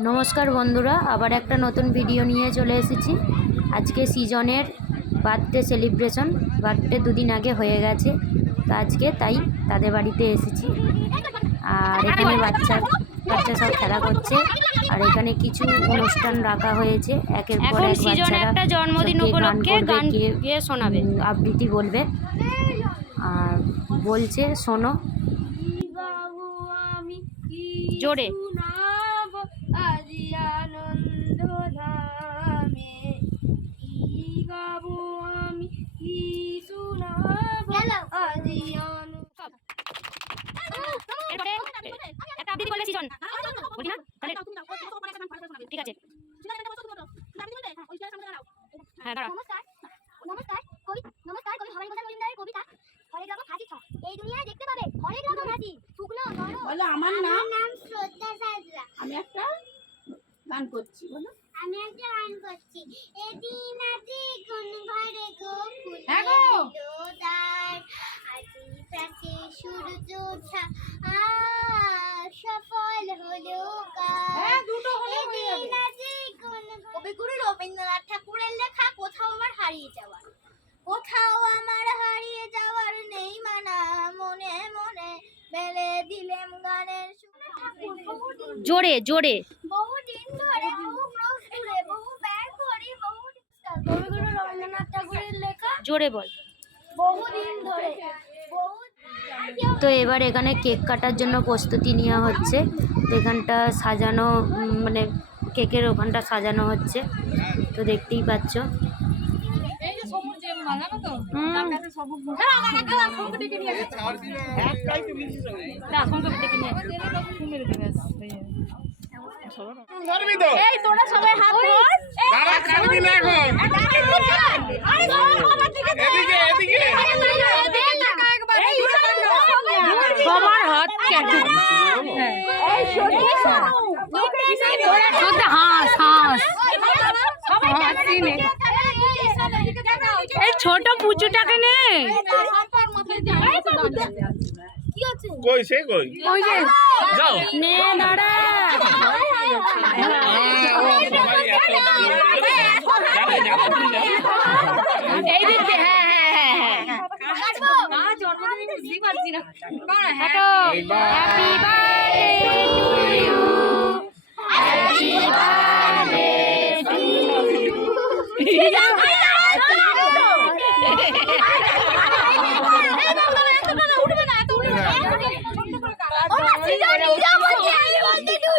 নমস্কার বন্ধুরা আবার একটা নতুন ভিডিও নিয়ে চলে এসেছি। আজকে সিজনের বার্থডে সেলিব্রেশন। বার্থডে দুদিন আগে হয়ে গেছে। তো আজকে তাই তাদের বাড়িতে এসেছি। আর এখানে বাচ্চা বাচ্চা সব খেলা করছে। আর এখানে কিছু অনুষ্ঠান রাখা হয়েছে। একের পর এক বাচ্চারা একটা জন্মদিন উপলক্ষে গান গিয়ে শোনাবে। আবৃত্তি বলবে। আর বলছে শোনো। জোরে আজি আনন্দ ধামে কি গাবো আমি কি শুনাবো আজি আনন্দ এরপরে একটা আবৃত্তি বললে সিজন বলি না তাহলে ঠিক আছে হ্যাঁ দাঁড়া। নমস্কার। নমস্কার কবি নমস্কার কবি হরেন প্রসাদ মজুমদারের কবিতা। হরেক রকম হাসি ছয় এই দুনিয়ায় দেখতে পাবে হরেক রকম হাসি শুকনো নরম বলো আমার নাম? নাম শ্রদ্ধা সাজরা। আমি একটা গান করছি বলো। আমি একটা গান করছি। এদিন আজি কোন ঘরে গো ফুলে হ্যাঁ গো। আজি প্রাতে সূর্য ওঠা ঠাকুরের জোরে জোরে বল। তো এবার এখানে কেক কাটার জন্য প্রস্তুতি নেওয়া হচ্ছে। তো এখানটা সাজানো মানে কেকের ওখানটা সাজানো হচ্ছে। তো দেখতেই পাচ্ছ। এই তোরা সবাই হাত সবার হাত কেটে হাঁস হাঁস এই ছোট পুচুটাকে নে। কই সে কই? ওই যে যাও। নে দাঁড়া। এই দিকে হ্যাঁ হ্যাঁ হ্যাঁ হ্যাঁ। হাঁটো happy birthday to you happy birthday to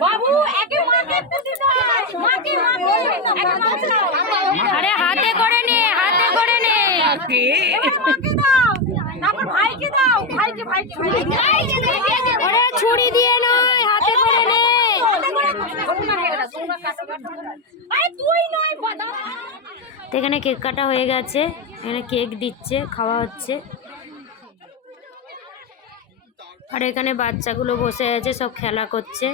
বাবু একে মাকে পুঁতি দাও মাকে মা বলবে একে মাকে দাও আরে হাতে করে নে হাতে করে নে ছুরি দিয়ে নয়, হাতে করে তো এখানে কেক কাটা হয়ে গেছে, এখানে কেক দিচ্ছে, খাওয়া হচ্ছে। আর এখানে বাচ্চাগুলো বসে আছে, সব খেলা করছে।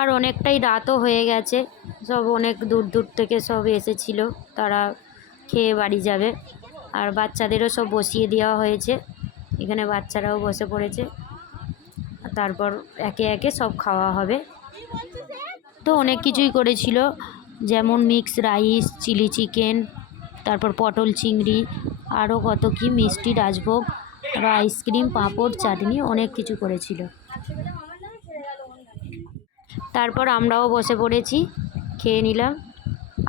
আর অনেকটাই রাতও হয়ে গেছে, সব অনেক দূর দূর থেকে সব এসেছিল, তারা খেয়ে বাড়ি যাবে। আর বাচ্চাদেরও সব বসিয়ে দেওয়া হয়েছে। এখানে বাচ্চারাও বসে পড়েছে। তারপর একে একে সব খাওয়া হবে। তো অনেক কিছুই করেছিল। যেমন মিক্স রাইস চিলি চিকেন তারপর পটল চিংড়ি, আরও কত কি মিষ্টি রাজভোগ, আরও আইসক্রিম পাঁপড়, চাটনি অনেক কিছু করেছিল। তারপর আমরাও বসে পড়েছি। খেয়ে নিলাম।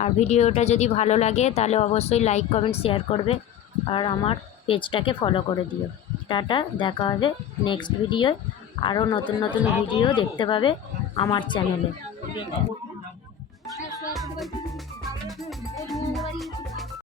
আর ভিডিওটা যদি ভালো লাগে, তাহলে অবশ্যই লাইক কমেন্ট শেয়ার করবে। আর আমার পেজটাকে ফলো করে দিও। টাটা, দেখা হবে নেক্সট ভিডিওয় আরও নতুন নতুন ভিডিও দেখতে পাবে আমার চ্যানেলে